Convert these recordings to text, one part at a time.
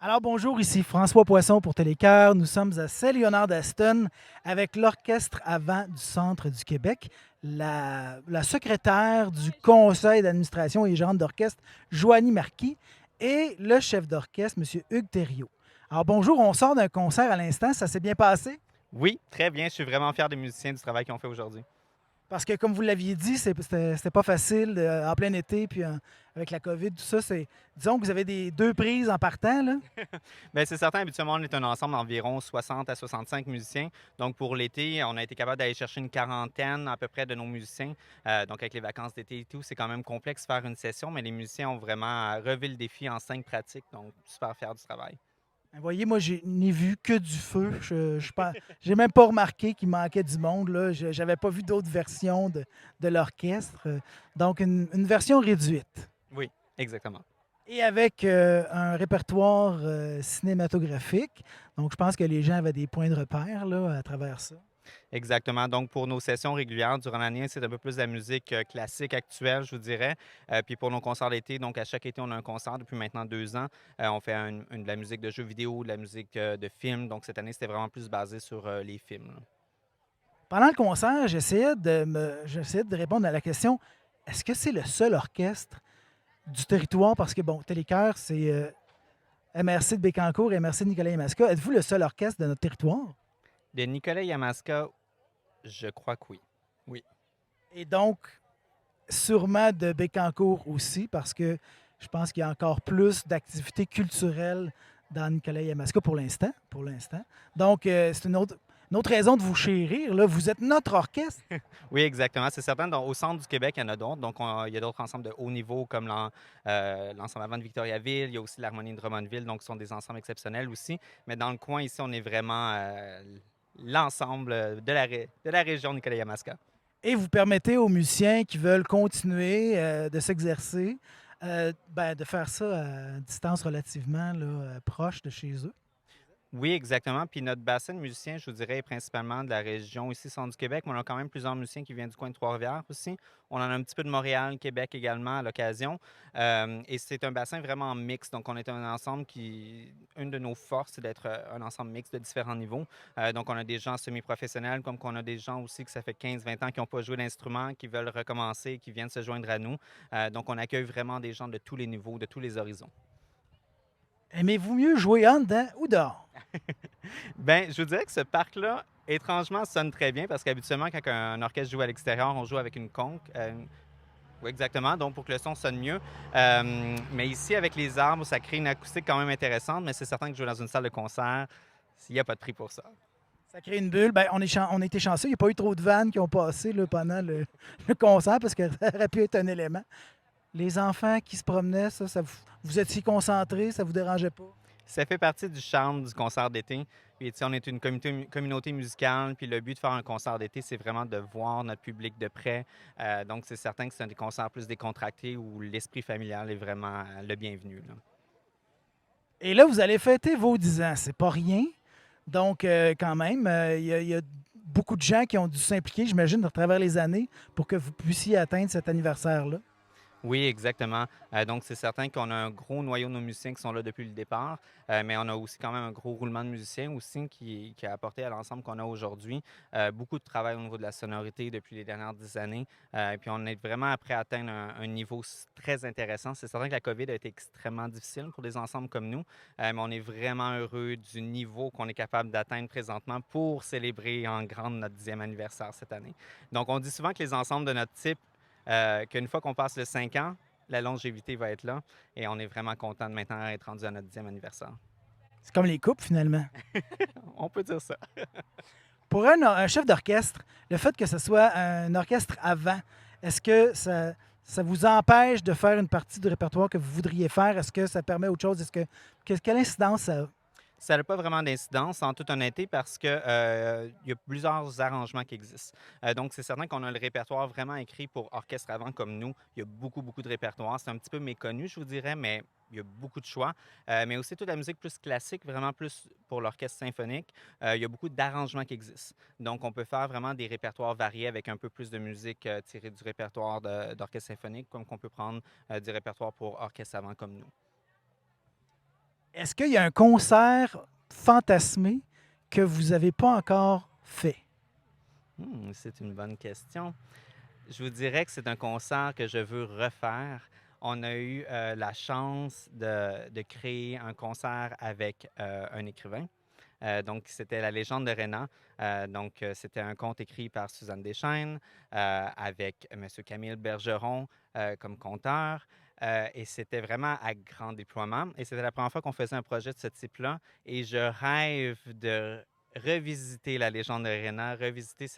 Alors bonjour, ici François Poisson pour Télécœur. Nous sommes à Saint-Léonard d'Aston avec l'Orchestre à vent du Centre du Québec. La secrétaire du conseil d'administration et gérante d'orchestre, Joanie Marquis, et le chef d'orchestre, M. Hugues Thériault. Alors bonjour, on sort d'un concert à l'instant, ça s'est bien passé? Oui, très bien. Je suis vraiment fier des musiciens du travail qu'ils ont fait aujourd'hui. Parce que, comme vous l'aviez dit, c'était pas facile en plein été, puis avec la COVID, tout ça. Disons que vous avez deux prises en partant, là. Bien, c'est certain, habituellement, on est un ensemble d'environ 60 à 65 musiciens. Donc, pour l'été, on a été capable d'aller chercher une quarantaine à peu près de nos musiciens. Donc, avec les vacances d'été et tout, c'est quand même complexe de faire une session, mais les musiciens ont vraiment relevé le défi en 5 pratiques. Donc, super fier du travail. Vous voyez, moi, je n'ai vu que du feu. J'ai même pas remarqué qu'il manquait du monde. Là. Je n'avais pas vu d'autres versions de l'orchestre. Donc, une version réduite. Oui, exactement. Et avec un répertoire cinématographique. Donc, je pense que les gens avaient des points de repère là, à travers ça. Exactement. Donc, pour nos sessions régulières durant l'année, c'est un peu plus de la musique classique actuelle, je vous dirais. Puis pour nos concerts d'été, donc à chaque été, on a un concert depuis maintenant 2 ans. On fait de la musique de jeux vidéo, de la musique de films. Donc, cette année, c'était vraiment plus basé sur les films, là. Pendant le concert, j'essayais de répondre à la question, est-ce que c'est le seul orchestre du territoire? Parce que, bon, Télécœur, c'est MRC de Bécancour et MRC de Nicolas-Yamaska. Êtes-vous le seul orchestre de notre territoire? De Nicolas Yamaska, je crois que oui. Oui. Et donc, sûrement de Bécancour aussi, parce que je pense qu'il y a encore plus d'activités culturelles dans Nicolas-Yamaska pour l'instant. Pour l'instant. Donc, c'est une autre raison de vous chérir. Là. Vous êtes notre orchestre. Oui, exactement. C'est certain. Au centre du Québec, il y en a d'autres. Donc, il y a d'autres ensembles de haut niveau comme l'ensemble avant de Victoriaville. Il y a aussi l'Harmonie de Drummondville. Donc, ce sont des ensembles exceptionnels aussi. Mais dans le coin, ici, on est vraiment l'ensemble de la région Nicolas-Yamaska. Et vous permettez aux musiciens qui veulent continuer de s'exercer de faire ça à distance relativement là, proche de chez eux. Oui, exactement. Puis notre bassin de musiciens, je vous dirais, est principalement de la région ici, centre du Québec, mais on a quand même plusieurs musiciens qui viennent du coin de Trois-Rivières aussi. On en a un petit peu de Montréal, Québec également à l'occasion. Et c'est un bassin vraiment mixte. Donc, on est un ensemble qui, une de nos forces, c'est d'être un ensemble mixte de différents niveaux. Donc, on a des gens semi-professionnels, comme qu'on a des gens aussi que ça fait 15-20 ans qui n'ont pas joué d'instrument, qui veulent recommencer, qui viennent se joindre à nous. Donc, on accueille vraiment des gens de tous les niveaux, de tous les horizons. Aimez-vous mieux jouer en dedans ou dehors? Ben, je vous dirais que ce parc-là, étrangement, sonne très bien parce qu'habituellement, quand un orchestre joue à l'extérieur, on joue avec une conque. Oui, exactement, donc pour que le son sonne mieux. Mais ici, avec les arbres, ça crée une acoustique quand même intéressante, mais c'est certain que jouer dans une salle de concert, il n'y a pas de prix pour ça. Ça crée une bulle. Ben, on a été chanceux. Il n'y a pas eu trop de vannes qui ont passé là, pendant le concert parce que ça aurait pu être un élément. Les enfants qui se promenaient, vous étiez concentrés, ça vous dérangeait pas? Ça fait partie du charme du concert d'été. Puis, tu sais, on est une communauté musicale, puis le but de faire un concert d'été, c'est vraiment de voir notre public de près. Donc, c'est certain que c'est un des concerts plus décontractés où l'esprit familial est vraiment le bienvenu, là. Et là, vous allez fêter vos 10 ans. C'est pas rien. Donc, quand même, il y a beaucoup de gens qui ont dû s'impliquer, j'imagine, à travers les années pour que vous puissiez atteindre cet anniversaire-là. Oui, exactement. Donc, c'est certain qu'on a un gros noyau de nos musiciens qui sont là depuis le départ, mais on a aussi quand même un gros roulement de musiciens aussi qui a apporté à l'ensemble qu'on a aujourd'hui. Beaucoup de travail au niveau de la sonorité depuis les dernières 10 années. Puis, on est vraiment après à atteindre un niveau très intéressant. C'est certain que la COVID a été extrêmement difficile pour des ensembles comme nous, mais on est vraiment heureux du niveau qu'on est capable d'atteindre présentement pour célébrer en grande notre 10e anniversaire cette année. Donc, on dit souvent que les ensembles de notre type qu'une fois qu'on passe le 5 ans, la longévité va être là et on est vraiment content de maintenant être rendu à notre 10e anniversaire. C'est comme les couples, finalement. On peut dire ça. Pour un chef d'orchestre, le fait que ce soit un orchestre avant, est-ce que ça vous empêche de faire une partie du répertoire que vous voudriez faire? Est-ce que ça permet autre chose? Quelle incidence ça a? Ça n'a pas vraiment d'incidence, en toute honnêteté, parce que il y a plusieurs arrangements qui existent. Donc, c'est certain qu'on a le répertoire vraiment écrit pour orchestre avant comme nous. Il y a beaucoup, beaucoup de répertoire. C'est un petit peu méconnu, je vous dirais, mais il y a beaucoup de choix. Mais aussi toute la musique plus classique, vraiment plus pour l'orchestre symphonique. Il y a beaucoup d'arrangements qui existent. Donc, on peut faire vraiment des répertoires variés avec un peu plus de musique tirée du répertoire d'orchestre symphonique, comme qu'on peut prendre du répertoire pour orchestre avant comme nous. Est-ce qu'il y a un concert fantasmé que vous n'avez pas encore fait? C'est une bonne question. Je vous dirais que c'est un concert que je veux refaire. On a eu la chance de créer un concert avec un écrivain. Donc, c'était La légende de Rénan. C'était un conte écrit par Suzanne Deschaines avec M. Camille Bergeron comme conteur. Et c'était vraiment à grand déploiement. Et c'était la première fois qu'on faisait un projet de ce type-là. Et je rêve de revisiter La légende de Rénan, revisiter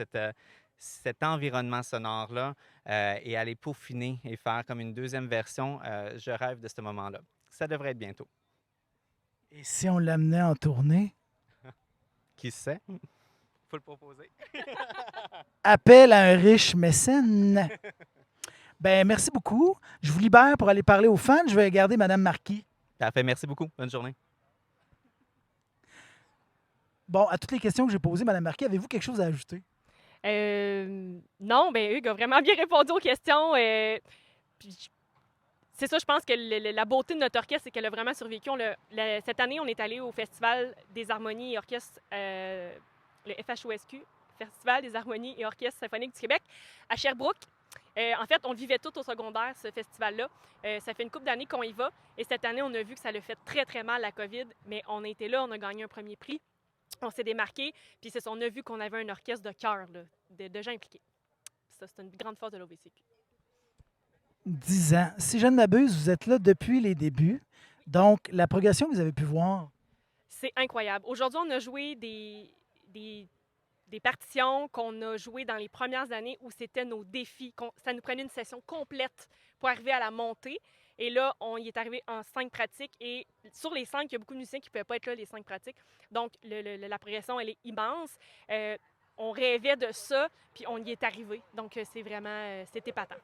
cet environnement sonore-là et aller peaufiner et faire comme une deuxième version. Je rêve de ce moment-là. Ça devrait être bientôt. Et si on l'amenait en tournée? Qui sait? Faut le proposer. Appel à un riche mécène. Ben, merci beaucoup. Je vous libère pour aller parler aux fans. Je vais garder Mme Marquis. Parfait, merci beaucoup. Bonne journée. Bon, à toutes les questions que j'ai posées, Mme Marquis, avez-vous quelque chose à ajouter? Non, ben Hugues a vraiment bien répondu aux questions. C'est ça, je pense que la beauté de notre orchestre, c'est qu'elle a vraiment survécu. Cette année, on est allé au Festival des harmonies et orchestres, le FHOSQ, Festival des harmonies et orchestres symphoniques du Québec, à Sherbrooke. En fait, on le vivait tout au secondaire, ce festival-là. Ça fait une couple d'années qu'on y va. Et cette année, on a vu que ça l'a fait très, très mal, la COVID. Mais on a été là, on a gagné un premier prix. On s'est démarqué. Puis c'est ça, on a vu qu'on avait un orchestre de cœur, de gens impliqués. Ça, c'est une grande force de l'OVCQ. 10 ans. Si je ne m'abuse, vous êtes là depuis les débuts. Donc, la progression que vous avez pu voir. C'est incroyable. Aujourd'hui, on a joué des partitions qu'on a jouées dans les premières années où c'était nos défis. Ça nous prenait une session complète pour arriver à la montée. Et là, on y est arrivé en 5 pratiques. Et sur les 5, il y a beaucoup de musiciens qui ne pouvaient pas être là, les 5 pratiques. Donc, la progression, elle est immense. On rêvait de ça, puis on y est arrivé. Donc, c'est vraiment, c'est épatant.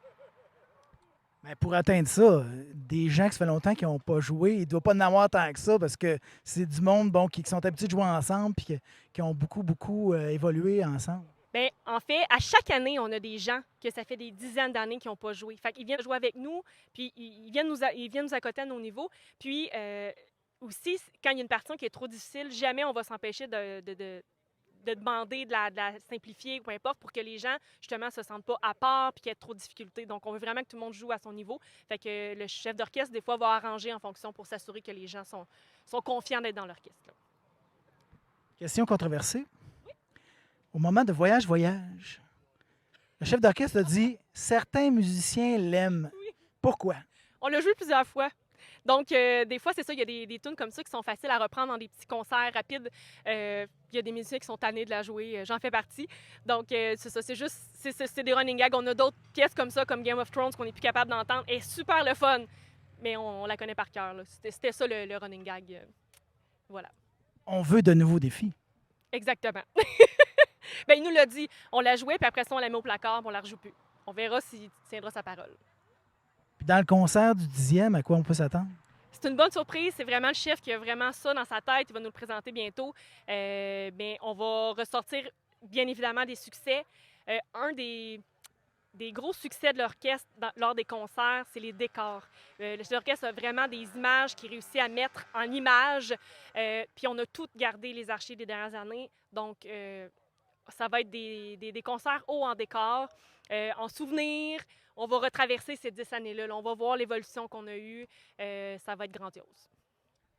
Mais pour atteindre ça, des gens qui ça fait longtemps qu'ils n'ont pas joué, il ne doit pas en avoir tant que ça parce que c'est du monde qui sont habitués de jouer ensemble et qui ont beaucoup évolué ensemble. Bien, en fait, à chaque année, on a des gens que ça fait des dizaines d'années qui n'ont pas joué. Fait qu'ils viennent jouer avec nous, puis ils viennent nous accoter à nos niveaux. Puis aussi, quand il y a une partition qui est trop difficile, jamais on va s'empêcher de demander de la simplifier, peu importe, pour que les gens, justement, se sentent pas à part puis qu'il y ait trop de difficultés. Donc, on veut vraiment que tout le monde joue à son niveau. Fait que le chef d'orchestre, des fois, va arranger en fonction pour s'assurer que les gens sont confiants d'être dans l'orchestre. Là. Question controversée. Au moment de Voyage, le chef d'orchestre a dit « Certains musiciens l'aiment. Oui. » Pourquoi? On l'a joué plusieurs fois. Donc, des fois, c'est ça, il y a des tunes comme ça qui sont faciles à reprendre dans des petits concerts rapides. Il y a des musiciens qui sont tannés de la jouer. J'en fais partie. Donc, c'est ça, c'est des running gags. On a d'autres pièces comme ça, comme Game of Thrones, qu'on n'est plus capable d'entendre. Et super le fun, mais on la connaît par cœur. C'était ça, le running gag. Voilà. On veut de nouveaux défis. Exactement. Bien, il nous l'a dit. On la jouait, puis après ça, on la met au placard, puis on la rejoue plus. On verra s'il tiendra sa parole. Puis dans le concert du 10e, à quoi on peut s'attendre? C'est une bonne surprise. C'est vraiment le chef qui a vraiment ça dans sa tête. Il va nous le présenter bientôt. Bien, on va ressortir, bien évidemment, des succès. Un des gros succès de l'orchestre lors des concerts, c'est les décors. L'orchestre a vraiment des images qu'il réussit à mettre en images. Puis on a tout gardé les archives des dernières années. Donc, ça va être des concerts hauts en décor, en souvenir. On va retraverser ces 10 années-là. Là, on va voir l'évolution qu'on a eue. Ça va être grandiose.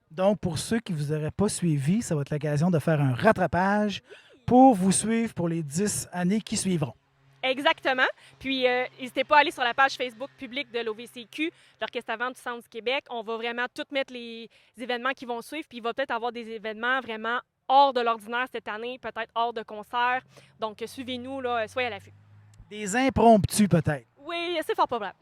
Donc, pour ceux qui ne vous auraient pas suivi, ça va être l'occasion de faire un rattrapage pour vous suivre pour les 10 années qui suivront. Exactement. Puis, n'hésitez pas à aller sur la page Facebook publique de l'OVCQ, l'Orchestre avant du Centre du Québec. On va vraiment tout mettre les événements qui vont suivre. Puis, il va peut-être avoir des événements vraiment hors de l'ordinaire cette année, peut-être hors de concert. Donc, suivez-nous, là, soyez à l'affût. Des impromptus, peut-être. Oui, c'est fort probable.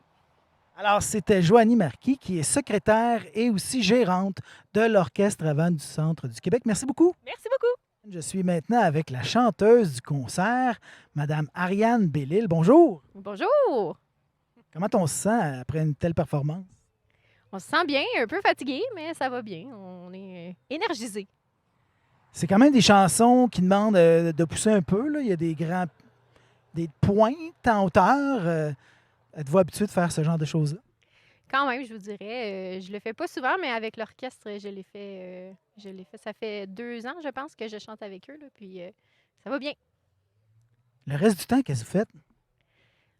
Alors, c'était Joanie Marquis, qui est secrétaire et aussi gérante de l'Orchestre avant du Centre du Québec. Merci beaucoup. Merci beaucoup. Je suis maintenant avec la chanteuse du concert, Mme Ariane Bellil. Bonjour. Bonjour. Comment on se sent après une telle performance? On se sent bien, un peu fatigué, mais ça va bien. On est énergisé. C'est quand même des chansons qui demandent de pousser un peu. Là. Il y a des pointes en hauteur. Êtes-vous habitué de faire ce genre de choses-là? Quand même, je vous dirais. Je le fais pas souvent, mais avec l'orchestre, je l'ai fait. Ça fait 2 ans, je pense, que je chante avec eux, là, puis ça va bien. Le reste du temps, qu'est-ce que vous faites?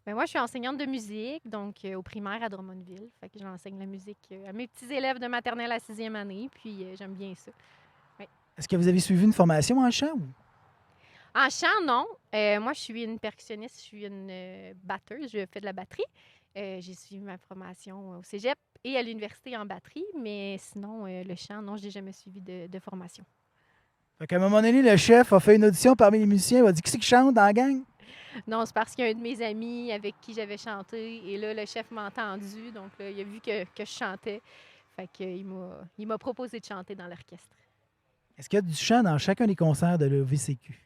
Ben, moi, je suis enseignante de musique, donc au primaire à Drummondville. Fait que j'enseigne la musique à mes petits élèves de maternelle à 6e année, puis j'aime bien ça. Est-ce que vous avez suivi une formation en chant? En chant, non. Moi, je suis une percussionniste, je suis une batteuse, je fais de la batterie. J'ai suivi ma formation au cégep et à l'université en batterie, mais sinon, le chant, non, je n'ai jamais suivi de formation. Fait qu'à un moment donné, le chef a fait une audition parmi les musiciens. Il a dit qui c'est qui chante dans la gang? Non, c'est parce qu'il y a un de mes amis avec qui j'avais chanté, et là, le chef m'a entendu, donc là, il a vu que je chantais. Fait qu'il m'a proposé de chanter dans l'orchestre. Est-ce qu'il y a du chant dans chacun des concerts de l'OVCQ?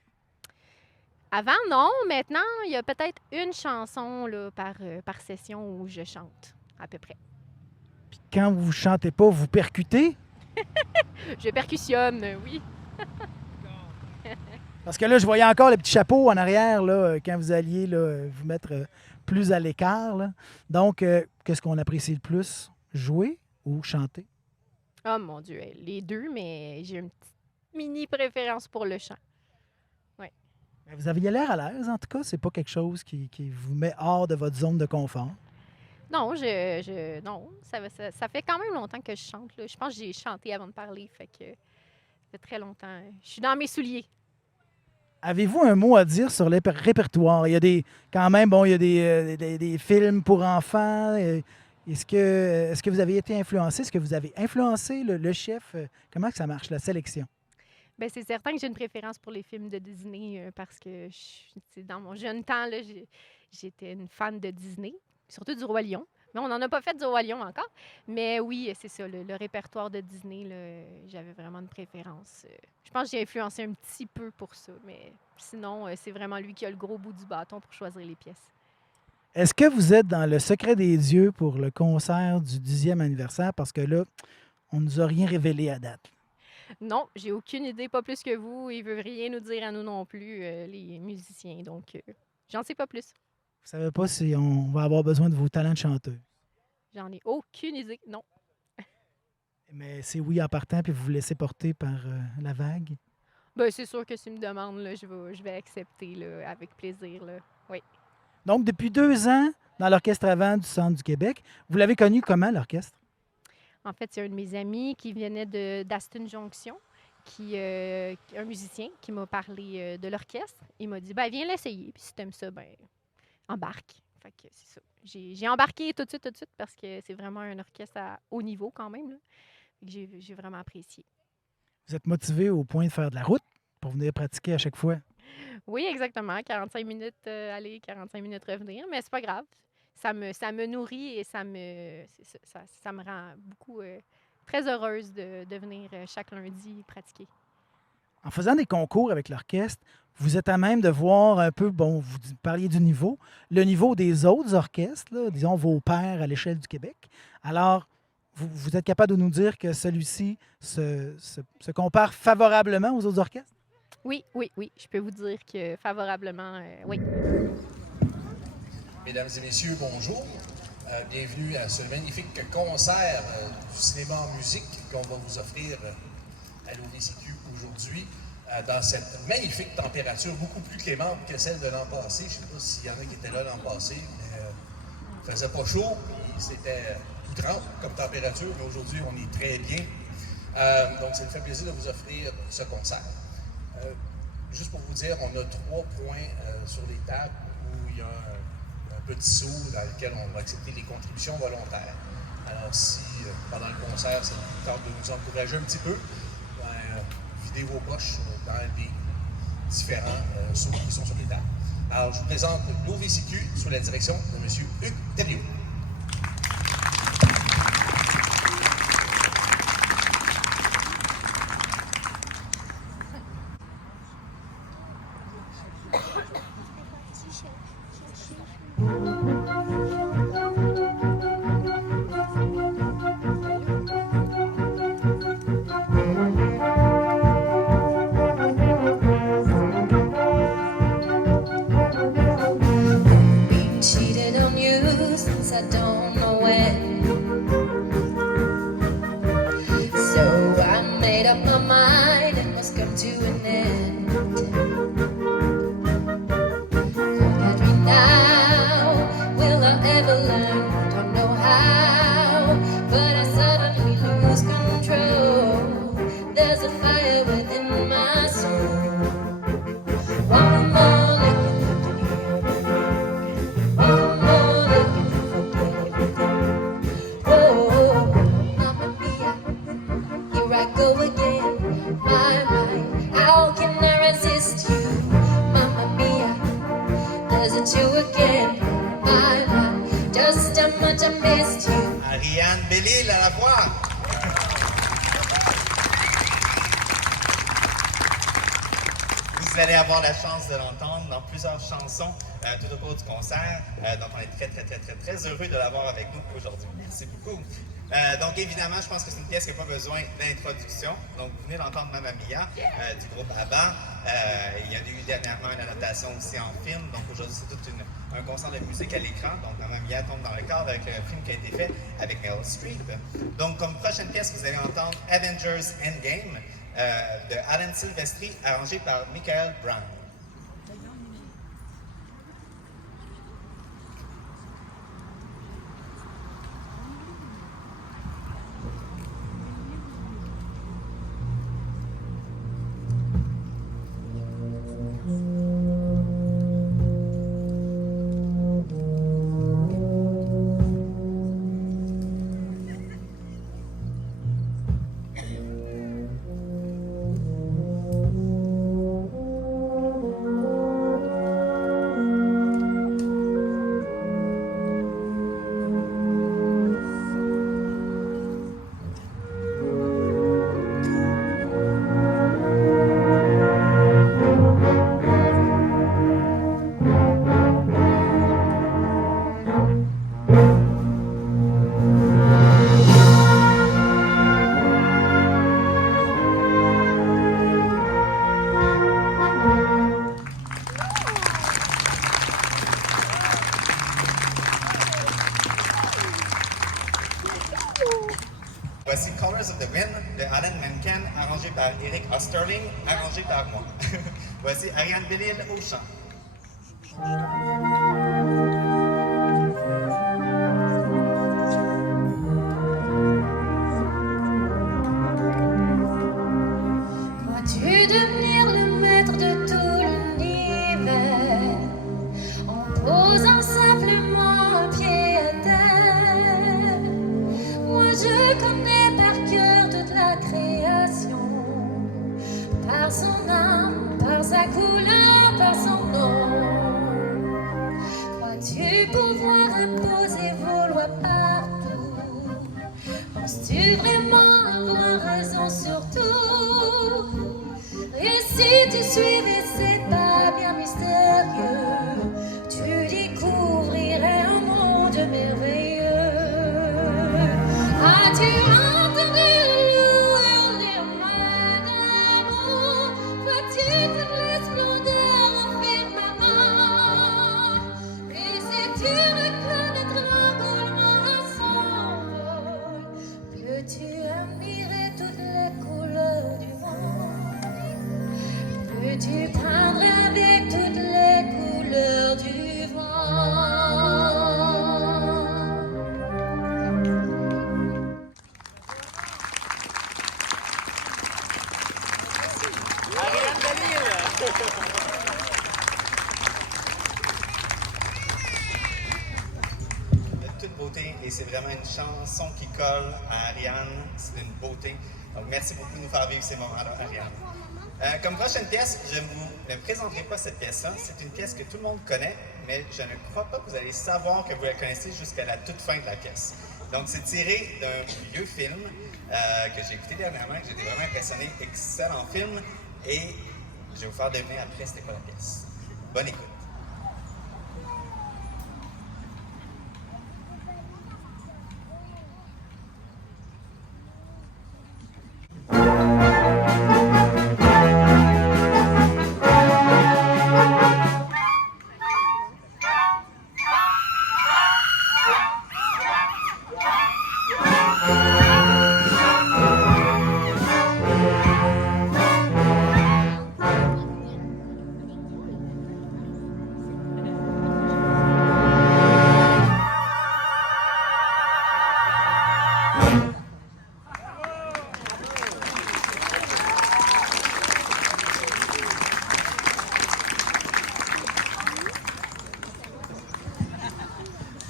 Avant, non. Maintenant, il y a peut-être une chanson là, par session où je chante, à peu près. Puis quand vous chantez pas, vous percutez? Je percussionne, oui. Parce que là, je voyais encore le petit chapeau en arrière là, quand vous alliez là, vous mettre plus à l'écart. Là. Donc, qu'est-ce qu'on apprécie le plus? Jouer ou chanter? Oh mon Dieu, les deux, mais j'ai une petite mini préférence pour le chant. Mais vous aviez l'air à l'aise, en tout cas. C'est pas quelque chose qui vous met hors de votre zone de confort. Non, non, ça fait quand même longtemps que je chante. Là. Je pense que j'ai chanté avant de parler, fait que ça fait très longtemps. Je suis dans mes souliers. Avez-vous un mot à dire sur le répertoire? Il y a quand même, bon, il y a des films pour enfants. Est-ce que vous avez été influencé? Est-ce que vous avez influencé le chef? Comment que ça marche, la sélection? Bien, c'est certain que j'ai une préférence pour les films de Disney parce que dans mon jeune temps, là, j'étais une fan de Disney, surtout du Roi Lion. Mais on n'en a pas fait du Roi Lion encore. Mais oui, c'est ça, le répertoire de Disney, là, j'avais vraiment une préférence. Je pense que j'ai influencé un petit peu pour ça, mais sinon, c'est vraiment lui qui a le gros bout du bâton pour choisir les pièces. Est-ce que vous êtes dans le secret des dieux pour le concert du 10e anniversaire? Parce que là, on ne nous a rien révélé à date. Non, j'ai aucune idée, pas plus que vous. Ils ne veulent rien nous dire à nous non plus, les musiciens. Donc, j'en sais pas plus. Vous savez pas si on va avoir besoin de vos talents de chanteuse. J'en ai aucune idée, non. Mais c'est oui en partant, puis vous vous laissez porter par la vague. Ben, c'est sûr que s'ils me demandent, là, je vais accepter là, avec plaisir. Là. Oui. Donc, depuis 2 ans, dans l'Orchestre à vent du Centre du Québec, vous l'avez connu comment, l'orchestre? En fait, c'est un de mes amis qui venait d'Aston Junction, un musicien qui m'a parlé de l'orchestre. Il m'a dit, ben, viens l'essayer, puis si t'aimes ça, ben, embarque. Fait que c'est ça. J'ai embarqué tout de suite, parce que c'est vraiment un orchestre à haut niveau quand même. Là. J'ai vraiment apprécié. Vous êtes motivé au point de faire de la route pour venir pratiquer à chaque fois? Oui, exactement. 45 minutes aller, 45 minutes revenir, mais c'est pas grave. Ça me nourrit et ça me rend beaucoup très heureuse de venir chaque lundi pratiquer. En faisant des concours avec l'orchestre, vous êtes à même de voir un peu, bon, vous parliez du niveau, le niveau des autres orchestres, là, disons vos pairs à l'échelle du Québec. Alors, vous êtes capable de nous dire que celui-ci se compare favorablement aux autres orchestres? Oui. Je peux vous dire que favorablement, oui. Mesdames et messieurs, bonjour. Bienvenue à ce magnifique concert du cinéma en musique qu'on va vous offrir à l'OVCQ aujourd'hui, dans cette magnifique température, beaucoup plus clémente que celle de l'an passé. Je ne sais pas s'il y en a qui étaient là l'an passé, mais il ne faisait pas chaud, puis c'était tout 30 comme température, mais aujourd'hui, on est très bien. Donc, ça me fait plaisir de vous offrir ce concert. Juste pour vous dire, on a 3 points sur les tables où il y a un petit saut dans lequel on va accepter les contributions volontaires. Alors, si pendant le concert, ça vous tente de nous encourager un petit peu, videz vos poches dans les différents sauts qui sont sur les tables. Alors, je vous présente l'OVCQ sous la direction de M. Hugues Thériault. Cheated on you since I missed you. Ariane Bellil à la voix. Vous allez avoir la chance de l'entendre dans plusieurs chansons tout au cours du concert. Donc, on est très heureux de l'avoir avec nous aujourd'hui. Merci beaucoup. Donc, évidemment, je pense que c'est une pièce qui n'a pas besoin d'introduction. Donc, vous venez d'entendre Mamma Mia du groupe ABBA. Il y a eu dernièrement une adaptation aussi en film. Donc, aujourd'hui, c'est tout un concert de musique à l'écran. Donc, Mamma Mia tombe dans le cadre avec le film qui a été fait avec Meryl Streep. Donc, comme prochaine pièce, vous allez entendre Avengers Endgame de Alan Silvestri, arrangé par Michael Brown. Voici Colors of the Wind de Alan Menken, arrangé par Eric Osterling, arrangé par moi. Voici Ariane Bellil au chant. Crois-tu devenir le maître de tout l'univers en posant simplement un pied à terre? Moi je connais par cœur toute la création, par son âme, par sa couleur, par son nom. Crois-tu pouvoir imposer vos lois partout? Penses-tu vraiment avoir raison sur tout? Et si tu suivais ces pas bien mystérieux, tu découvrirais un monde merveilleux. As-tu entendu le loup hurler au mains d'amour? Vois-tu toute la splendeur au firmament? Et sais-tu reconnaître l'engouement à son vol? Peux-tu admirer toutes les couleurs du monde? Peux-tu peindre avec toutes les couleurs du vent? De toute beauté, et c'est vraiment une chanson qui colle à Ariane. C'est une beauté. Donc, merci beaucoup de nous faire vivre ces moments-là, Ariane. Comme prochaine pièce, je ne vous ne présenterai pas cette pièce-là. C'est une pièce que tout le monde connaît, mais je ne crois pas que vous allez savoir que vous la connaissez jusqu'à la toute fin de la pièce. Donc, c'est tiré d'un vieux film que j'ai écouté dernièrement, que j'ai été vraiment impressionné. Excellent film. Et je vais vous faire deviner après c'était quoi la pièce. Bonne écoute.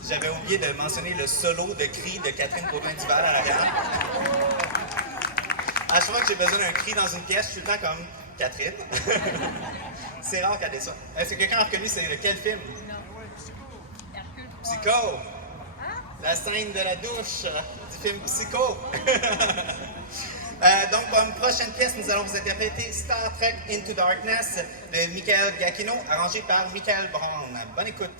J'avais oublié de mentionner le solo de cri de Catherine Baudouin-Duval à l'arrière. À chaque fois que j'ai besoin d'un cri dans une pièce, je suis tout le temps comme Catherine. C'est rare qu'elle ait ça. Est-ce que quelqu'un a reconnu c'est lequel film? Psycho. la scène de la douche du film Psycho. Donc, pour une prochaine pièce, nous allons vous interpréter Star Trek Into Darkness de Michael Giacchino, arrangé par Michael Brown. Bonne écoute.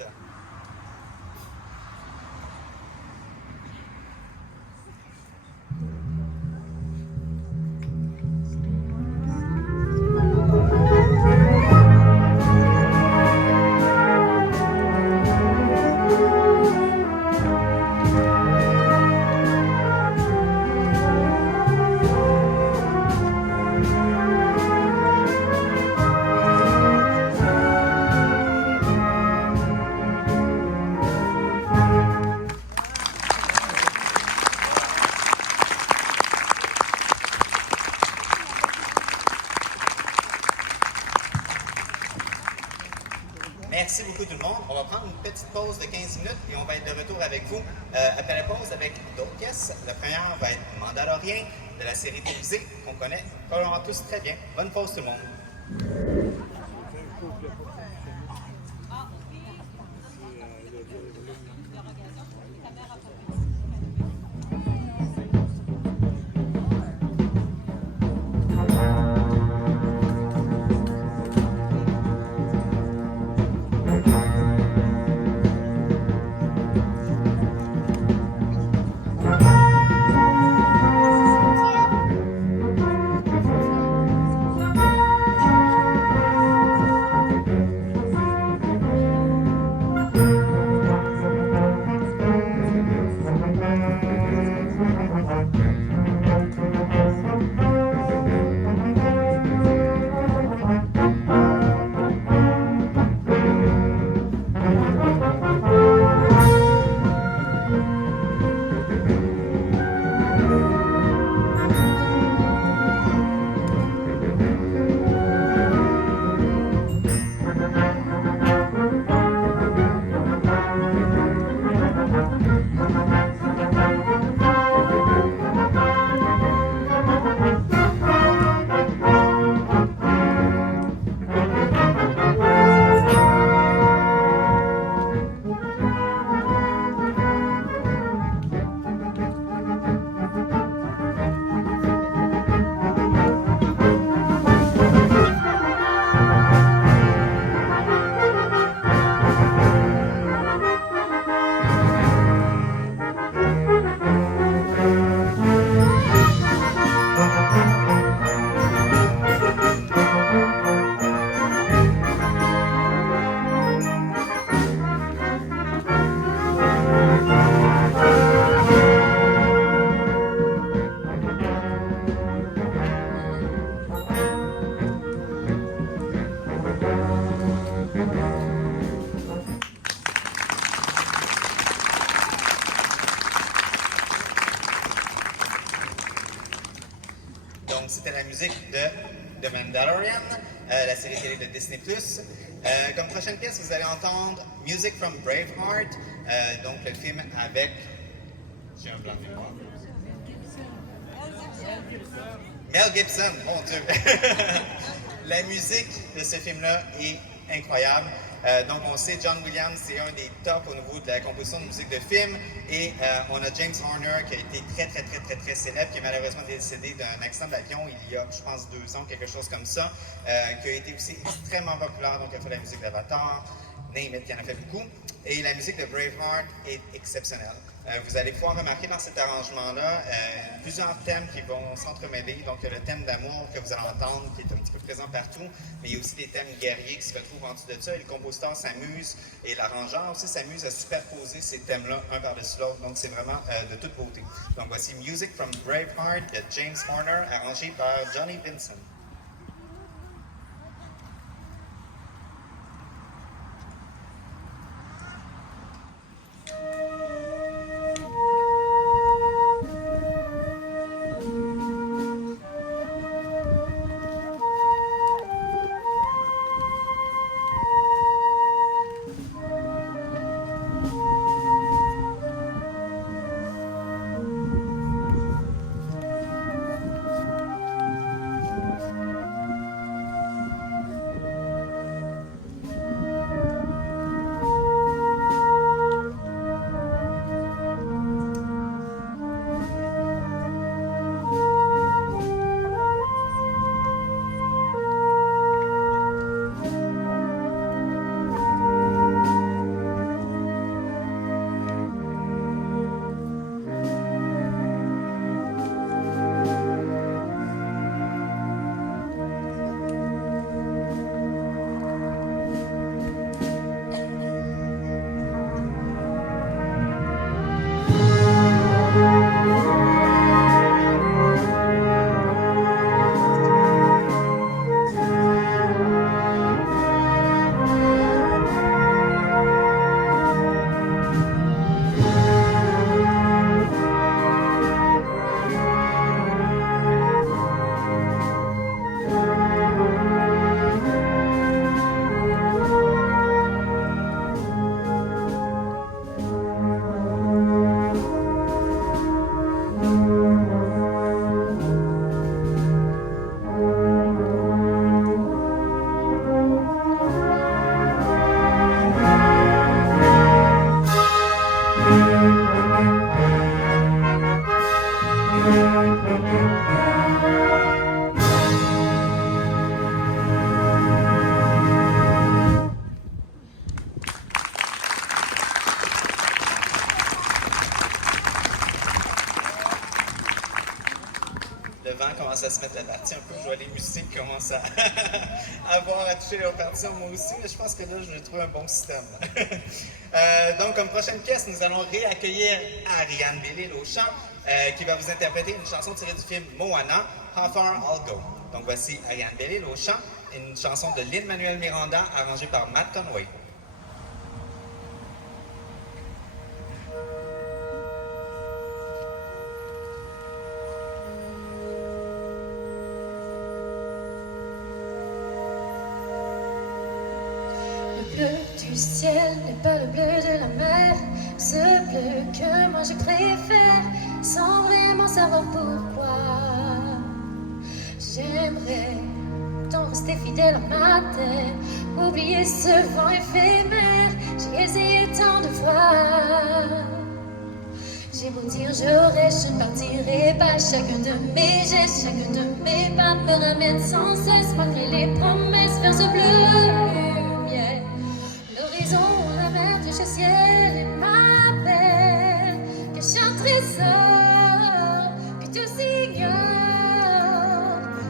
Merci beaucoup tout le monde. On va prendre une petite pause de 15 minutes et on va être de retour avec vous après la pause avec d'autres pièces. La première va être Mandalorian de la série télévisée qu'on connaît probablement tous très bien. Bonne pause tout le monde. Donc, c'était la musique de The Mandalorian, la série télé de Disney+. Comme prochaine pièce, vous allez entendre Music from Braveheart, donc le film avec... J'ai un blanc de mémoire. Mel Gibson, mon Dieu! La musique de ce film-là est incroyable. Donc, on sait, John Williams, c'est un des tops au niveau de la composition de musique de film. Et on a James Horner, qui a été très célèbre, qui est malheureusement décédé d'un accident d'avion il y a, je pense, 2 ans, quelque chose comme ça, qui a été aussi extrêmement populaire. Donc, il a fait la musique d'Avatar, name it, il en a fait beaucoup. Et la musique de Braveheart est exceptionnelle. Vous allez pouvoir remarquer dans cet arrangement-là plusieurs thèmes qui vont s'entremêler. Donc, il y a le thème d'amour que vous allez entendre, qui est un petit peu présent partout, mais il y a aussi des thèmes guerriers qui se retrouvent en dessous de ça. Et le compositeur s'amuse, et l'arrangeur aussi s'amuse à superposer ces thèmes-là un par-dessus l'autre. Donc, c'est vraiment de toute beauté. Donc, voici Music from Braveheart de James Horner, arrangé par Johnny Vincent. le vent commence à se mettre de partie un peu. Je vois les musiciens qui commencent à avoir à toucher leur partition moi aussi, mais je pense que là, je vais trouver un bon système. Donc, comme prochaine pièce, nous allons réaccueillir Ariane Bellil au chant, qui va vous interpréter une chanson tirée du film Moana, How Far I'll Go. Donc, voici Ariane Bellil au chant, une chanson de Lin-Manuel Miranda, arrangée par Matt Conway. Le bleu du ciel n'est pas le bleu de la mer, ce bleu que moi je préfère, sans vraiment savoir pourquoi. J'aimerais tant rester fidèle à ma terre, oublier ce vent éphémère, j'ai essayé tant de fois. J'ai beau dire je ne partirai pas, chacun de mes gestes, chacun de mes pas me ramène sans cesse, malgré les promesses, vers ce bleu lumière. L'horizon, la mer, du ciel et ma belle, cache un trésor que tous ignorent.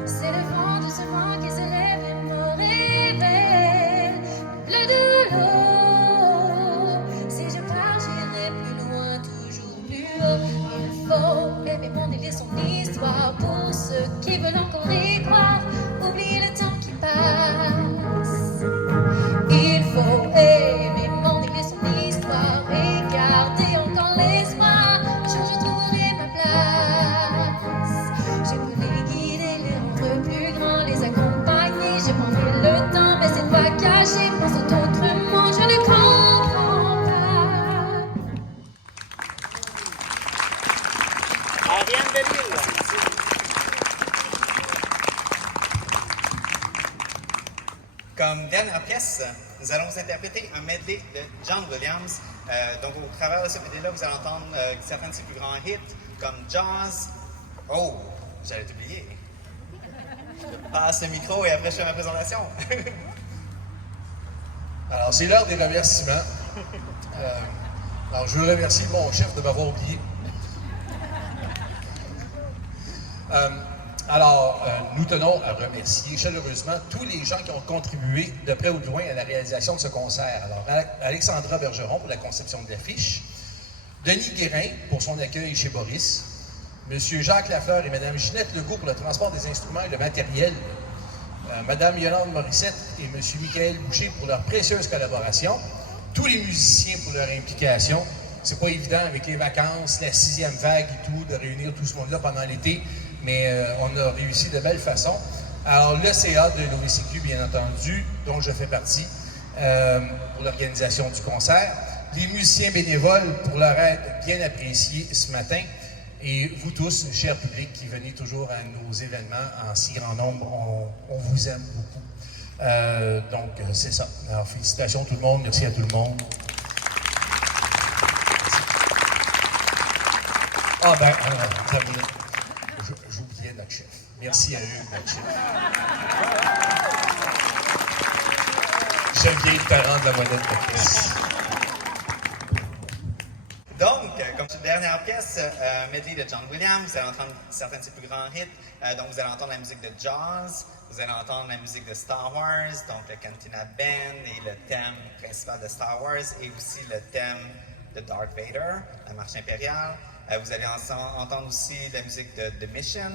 C'est le vent de ce vent qui se lève et me révèle le bleu de l'eau. Si je pars, j'irai plus loin, toujours plus haut. Il faut aimer mon délire, son histoire. Pour ceux qui veulent encore y croire, oublie le temps qui passe. Il faut aimer mon délire, son histoire et garder encore l'espoir. Un jour je trouverai ma place. Je peux les guider, les rendre plus grands, les accompagner. Je prendrai le temps, mais cette fois caché, pense autrement, je ne comprends pas. Ariane Bellil. Comme dernière pièce, nous allons vous interpréter un medley de John Williams. Donc, au travers de ce medley-là, vous allez entendre certains de ses plus grands hits, comme Jaws. Oh, j'allais t'oublier. Je passe le micro et après je fais ma présentation. Alors, c'est l'heure des remerciements. Alors, je veux remercier mon chef de m'avoir oublié. Nous tenons à remercier chaleureusement tous les gens qui ont contribué de près ou de loin à la réalisation de ce concert. Alors, Alexandra Bergeron pour la conception de l'affiche, Denis Guérin pour son accueil chez Boris, Monsieur Jacques Lafleur et Madame Ginette Legault pour le transport des instruments et le matériel, Madame Yolande Morissette et Monsieur Michael Boucher pour leur précieuse collaboration, tous les musiciens pour leur implication. C'est pas évident avec les vacances, la 6e vague et tout, de réunir tout ce monde-là pendant l'été, mais on a réussi de belle façon. Alors, le CA de l'OVCQ, bien entendu, dont je fais partie, pour l'organisation du concert, les musiciens bénévoles pour leur aide bien appréciée ce matin, et vous tous, chers publics, qui venez toujours à nos événements en si grand nombre, on vous aime beaucoup. Donc, c'est ça. Alors, félicitations tout le monde, merci à tout le monde. Ah ben, j'oubliais notre chef. Merci à eux, notre chef. Je viens de te rendre la monnaie de ta pièce. Donc, comme dernière pièce, medley de John Williams, vous allez entendre certains de ses plus grands hits. Donc, vous allez entendre la musique de Jaws, vous allez entendre la musique de Star Wars, donc le Cantina Band et le thème principal de Star Wars, et aussi le thème de Darth Vader, la marche impériale. Vous allez entendre aussi la musique de The Mission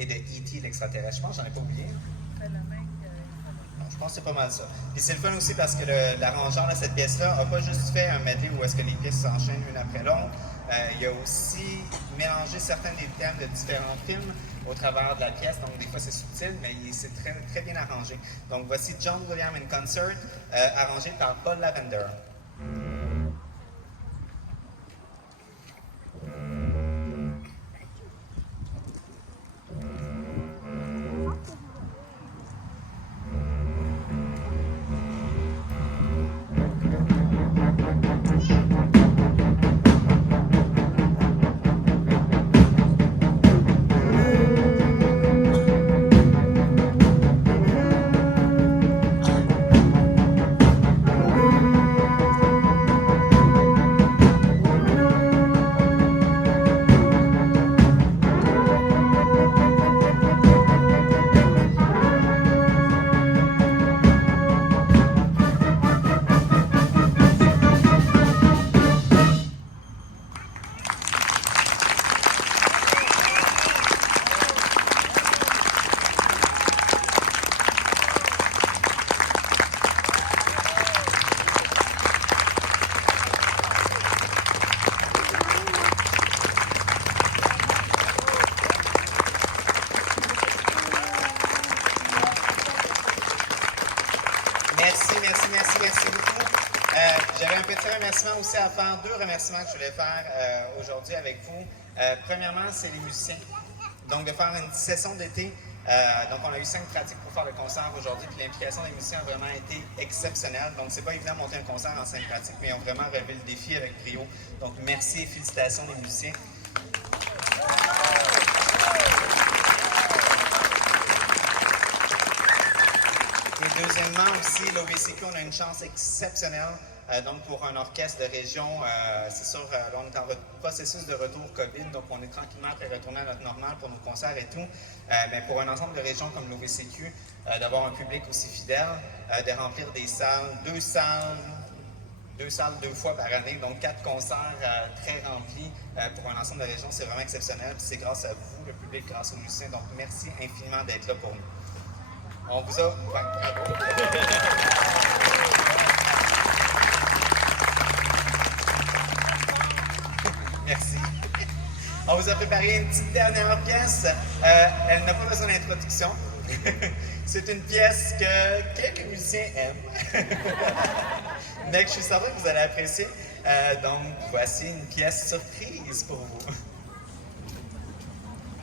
et de E.T. l'extraterrestre. Je pense que j'en ai pas oublié. Je pense que c'est pas mal ça. Puis c'est le fun aussi parce que l'arrangeur de cette pièce-là n'a pas juste fait un medley où est-ce que les pièces s'enchaînent une après l'autre. Il a aussi mélangé certains des thèmes de différents films au travers de la pièce. Donc des fois c'est subtil, mais c'est très, très bien arrangé. Donc voici John Williams in Concert, arrangé par Paul Lavender. J'avais un petit remerciement aussi à faire, 2 remerciements que je voulais faire aujourd'hui avec vous. Premièrement, c'est les musiciens. Donc, de faire une session d'été. Donc, on a eu 5 pratiques pour faire le concert aujourd'hui, puis l'implication des musiciens a vraiment été exceptionnelle. Donc, c'est pas évident de monter un concert en 5 pratiques, mais ils ont vraiment relevé le défi avec brio. Donc, merci et félicitations les musiciens. Et deuxièmement aussi, l'OVCQ, on a une chance exceptionnelle. Donc, pour un orchestre de région, c'est sûr, là, on est en processus de retour COVID, donc on est tranquillement après retourner à notre normal pour nos concerts et tout. Mais pour un ensemble de régions comme l'OVCQ, d'avoir un public aussi fidèle, de remplir des salles, 2 salles 2 fois par année, donc 4 concerts très remplis pour un ensemble de régions, c'est vraiment exceptionnel. Puis c'est grâce à vous, le public, grâce aux musiciens. Donc, merci infiniment d'être là pour nous. On vous a... Ouais, bravo. Merci. On vous a préparé une petite dernière pièce. Elle n'a pas besoin d'introduction. C'est une pièce que quelques musiciens aiment, mais que je suis certain que vous allez apprécier. Donc, voici une pièce surprise pour vous,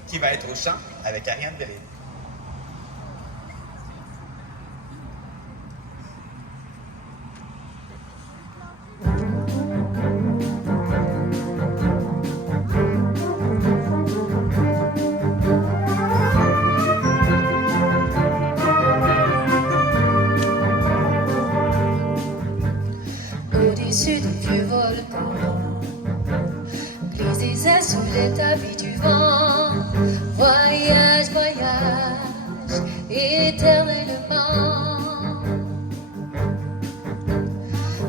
qui va être au chant avec Ariane Bellé. Au-dessus des vieux volcans, glisse des ailes sous les tapis du vent. Voyage, voyage, éternellement.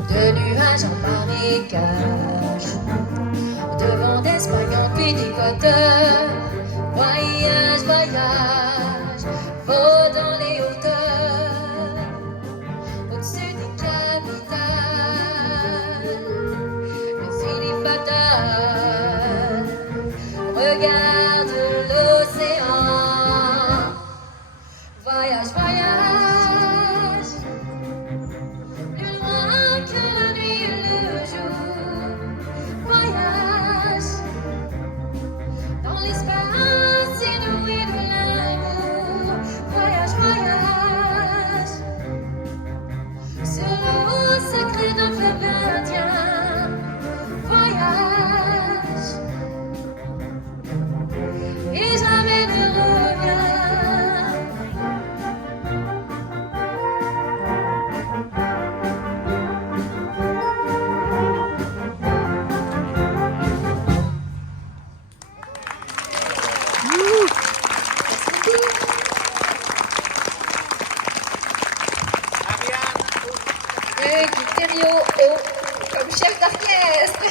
De nuages en marécage, de vent d'Espagne en pays d'Équateur. Voyage, voyage, vaut dans les hauteurs, au-dessus des capitales. Regarde l'océan. Voyage, voyage, plus loin que la nuit et le jour. Voyage, dans l'espace inouï de l'amour. Voyage, voyage, sur l'eau sacrée d'un fleuve indien. Voyage, et jamais ne reviens. Ariane! Guiterio comme chef d'orchestre.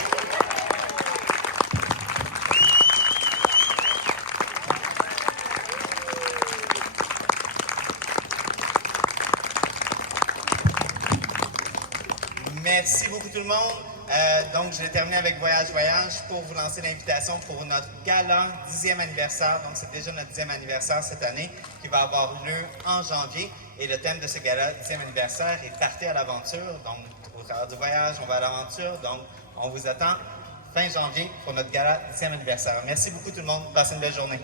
Merci beaucoup tout le monde. Donc, je vais terminer avec Voyage, Voyage pour vous lancer l'invitation pour notre gala 10e anniversaire. Donc, c'est déjà notre 10e anniversaire cette année qui va avoir lieu en janvier. Et le thème de ce gala 10e anniversaire est Partez à l'aventure. Donc, au travers du voyage, on va à l'aventure. Donc, on vous attend fin janvier pour notre gala 10e anniversaire. Merci beaucoup tout le monde. Passez une belle journée.